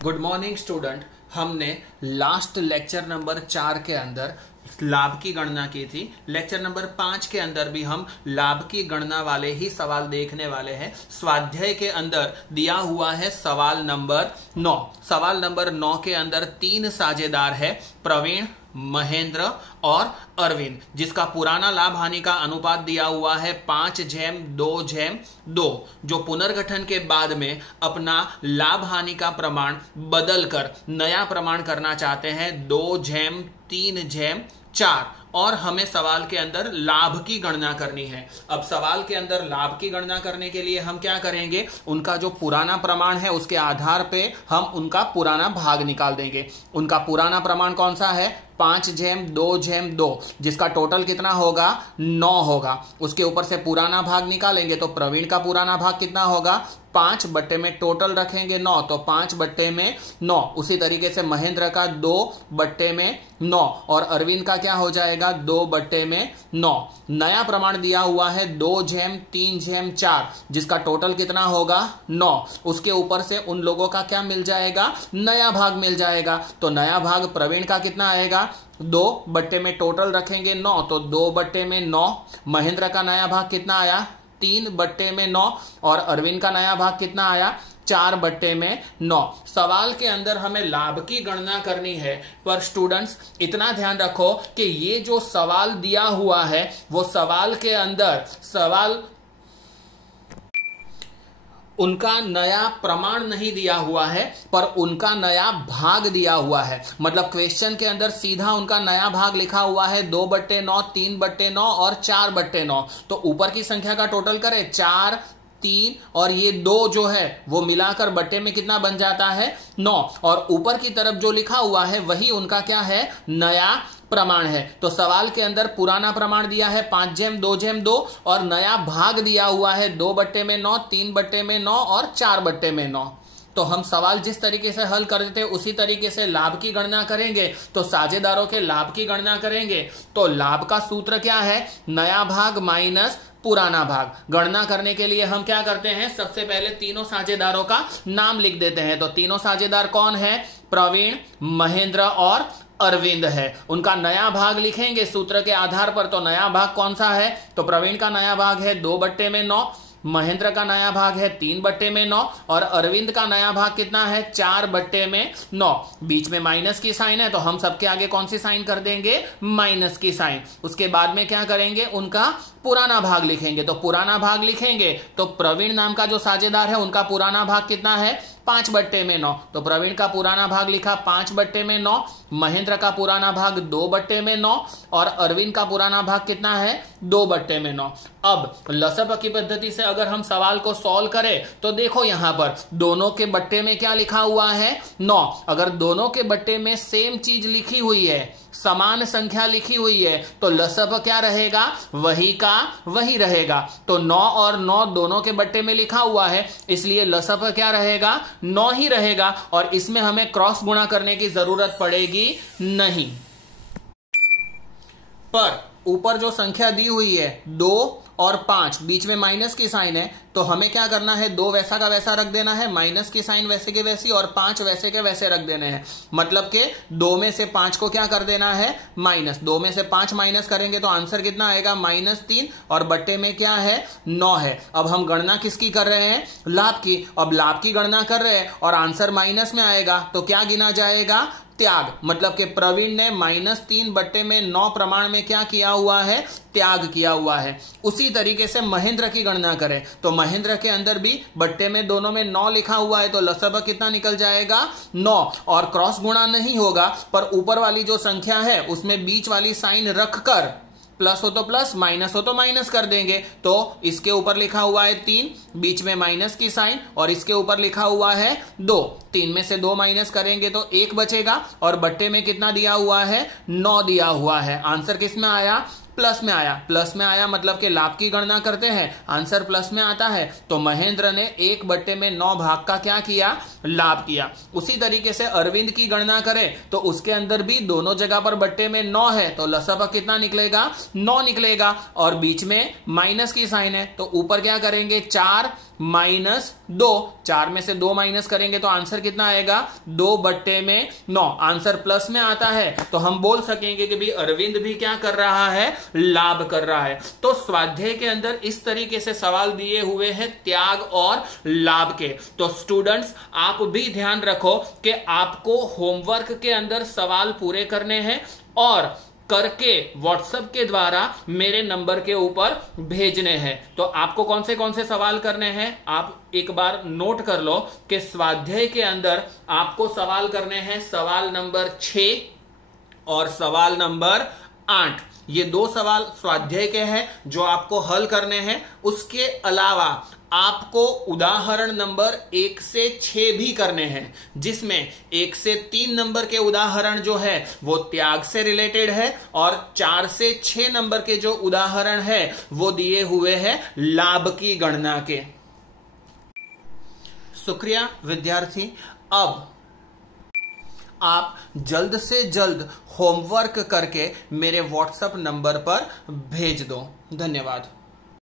Good morning student. हमने last lecture number 4 के अंदर लाभ की गणना की थी। लेक्चर नंबर 5 के अंदर भी हम लाभ की गणना वाले ही सवाल देखने वाले हैं। स्वाध्याय के अंदर दिया हुआ है सवाल नंबर 9। सवाल नंबर 9 के अंदर 3 साझेदार है, प्रवीण, महेंद्र और अरविंद, जिसका पुराना लाभ हानि का अनुपात दिया हुआ है 5:2:2, जो पुनर्गठन के बाद में अपना लाभ हानि का प्रमाण बदलकर नया प्रमाण करना चाहते हैं 2:3:4, और हमें सवाल के अंदर लाभ की गणना करनी है। अब सवाल के अंदर लाभ की गणना करने के लिए हम क्या करेंगे, उनका जो पुराना प्रमाण है उसके आधार पे हम उनका पुराना भाग निकाल देंगे। उनका पुराना प्रमाण कौन सा है, 5:2:2, जिसका टोटल कितना होगा, 9 होगा। उसके ऊपर से पुराना भाग निकालेंगे तो प्रवीण का पुराना भाग कितना होगा, 5 में टोटल रखेंगे 9, तो 5/9। उसी तरीके से महेंद्र का 2/9 और अरविंद का क्या हो जाएगा, 2/9। नया प्रमाण दिया हुआ है 2:3:4, जिसका टोटल कितना होगा, 9। उसके ऊपर से उन लोगों का क्या मिल जाएगा, नया भाग मिल जाएगा। तो नया भाग प्रवीण का कितना आएगा, 2 में टोटल रखेंगे 9, तो 2/9। महेंद्र का नया भाग कितना आया, 3/9, और अरविंद का नया भाग कितना आया, 4/9। सवाल के अंदर हमें लाभ की गणना करनी है, पर स्टूडेंट्स इतना ध्यान रखो कि ये जो सवाल दिया हुआ है वो सवाल के अंदर उनका नया प्रमाण नहीं दिया हुआ है, पर उनका नया भाग दिया हुआ है। मतलब क्वेश्चन के अंदर सीधा उनका नया भाग लिखा हुआ है 2/9, 3/9 और 4/9। तो ऊपर की संख्या का टोटल करें 4, 3 और ये 2 जो है वो मिलाकर बट्टे में कितना बन जाता है, 9। और ऊपर की तरफ जो लिखा हुआ है वही उनका क्या है, नया प्रमाण है। तो सवाल के अंदर पुराना प्रमाण दिया है 5:2:2 और नया भाग दिया हुआ है 2/9, 3/9 और 4/9। तो हम सवाल जिस तरीके से हल करते थे उसी तरीके से लाभ की गणना करेंगे। तो साझेदारों के लाभ की गणना करेंगे तो लाभ का सूत्र क्या है, नया भाग माइनस पुराना भाग। गणना करने के लिए हम क्या करते हैं, सबसे पहले तीनों साझेदारों का नाम लिख देते हैं। तो तीनों साझेदार कौन है, प्रवीण, महेंद्र और अरविंद है। उनका नया भाग लिखेंगे सूत्र के आधार पर। तो नया भाग कौन सा है, तो प्रवीण का नया भाग है 2/9, महेंद्र का नया भाग है 3/9 और अरविंद का नया भाग कितना है, 4/9। बीच में माइनस की साइन है तो हम सबके आगे कौन सी साइन कर देंगे, माइनस की साइन। उसके बाद में क्या करेंगे, उनका पुराना भाग लिखेंगे। तो पुराना भाग लिखेंगे तो प्रवीण नाम का जो साझेदार है उनका पुराना भाग कितना है, 5/9। तो प्रवीण का पुराना भाग लिखा 5/9, महेंद्र का पुराना भाग 2/9 और अरविंद का पुराना भाग कितना है, 2/9। अब लसअप की पद्धति से अगर हम सवाल को सॉल्व करें तो देखो यहां पर दोनों के बट्टे में क्या लिखा हुआ है, 9। अगर दोनों के बट्टे में सेम चीज लिखी हुई है, समान संख्या लिखी हुई है, तो लसअप क्या रहेगा, वही का वही रहेगा। तो 9 और 9 दोनों के बट्टे में लिखा हुआ है, इसलिए लसअप क्या रहेगा, 9 ही रहेगा। और इसमें हमें क्रॉस गुणा करने की जरूरत पड़ेगी नहीं। पर ऊपर जो संख्या दी हुई है 2 और 5, बीच में माइनस की साइन है, तो हमें क्या करना है, 2 वैसा का वैसा रख देना है, माइनस की साइन वैसे के वैसी और 5 वैसे के वैसे रख देने हैं। मतलब कि 2 में से 5 को क्या कर देना है, माइनस। 2 में से 5 माइनस करेंगे तो आंसर कितना आएगा, -3 और बट्टे में क्या है, 9 है। अब हम गणना किसकी कर रहे हैं, लाभ की। अब लाभ की गणना कर रहे हैं और आंसर माइनस में आएगा तो क्या गिना जाएगा, त्याग। मतलब कि प्रवीण ने -3/9 प्रमाण में क्या किया हुआ है, त्याग किया हुआ है। उसी तरीके से महेंद्र की गणना करें तो महेंद्र के अंदर भी बट्टे में दोनों में 9 लिखा हुआ है, तो लसअप कितना निकल जाएगा, 9। और क्रॉस गुणा नहीं होगा, पर ऊपर वाली जो संख्या है उसमें बीच वाली साइन रखकर प्लस हो तो प्लस, माइनस हो तो माइनस कर देंगे। तो इसके ऊपर लिखा हुआ है 3, बीच में माइनस की साइन, और इसके ऊपर लिखा हुआ है 2। 3 में से 2 माइनस करेंगे तो 1 बचेगा और बट्टे में कितना दिया हुआ है, 9 दिया हुआ है। आंसर किस में आया, प्लस में आया। प्लस में आया मतलब कि लाभ की गणना करते हैं, आंसर प्लस में आता है। तो महेंद्र ने 1/9 भाग का क्या किया, लाभ किया। उसी तरीके से अरविंद की गणना करें तो उसके अंदर भी दोनों जगह पर बट्टे में 9 है, तो लसअप कितना निकलेगा, 9 निकलेगा। और बीच में माइनस की साइन है तो ऊपर क्या करेंगे, 4 -2, 4 में से 2 माइनस करेंगे तो आंसर कितना आएगा 2/9। आंसर प्लस में आता है तो हम बोल सकेंगे कि भी अरविंद भी क्या कर रहा है, लाभ कर रहा है। तो स्वाध्याय के अंदर इस तरीके से सवाल दिए हुए हैं त्याग और लाभ के। तो स्टूडेंट्स आप भी ध्यान रखो कि आपको होमवर्क के अंदर सवाल पूरे करने हैं और करके व्हाट्सएप के द्वारा मेरे नंबर के ऊपर भेजने हैं। तो आपको कौन से सवाल करने हैं आप एक बार नोट कर लो कि स्वाध्याय के अंदर आपको सवाल करने हैं सवाल नंबर 6 और सवाल नंबर 8। ये 2 सवाल स्वाध्याय के हैं जो आपको हल करने हैं। उसके अलावा आपको उदाहरण नंबर 1 से 6 भी करने हैं, जिसमें 1 से 3 नंबर के उदाहरण जो है वो त्याग से रिलेटेड है और 4 से 6 नंबर के जो उदाहरण है वो दिए हुए हैं लाभ की गणना के। शुक्रिया विद्यार्थी। अब आप जल्द से जल्द होमवर्क करके मेरे व्हाट्सएप नंबर पर भेज दो। धन्यवाद।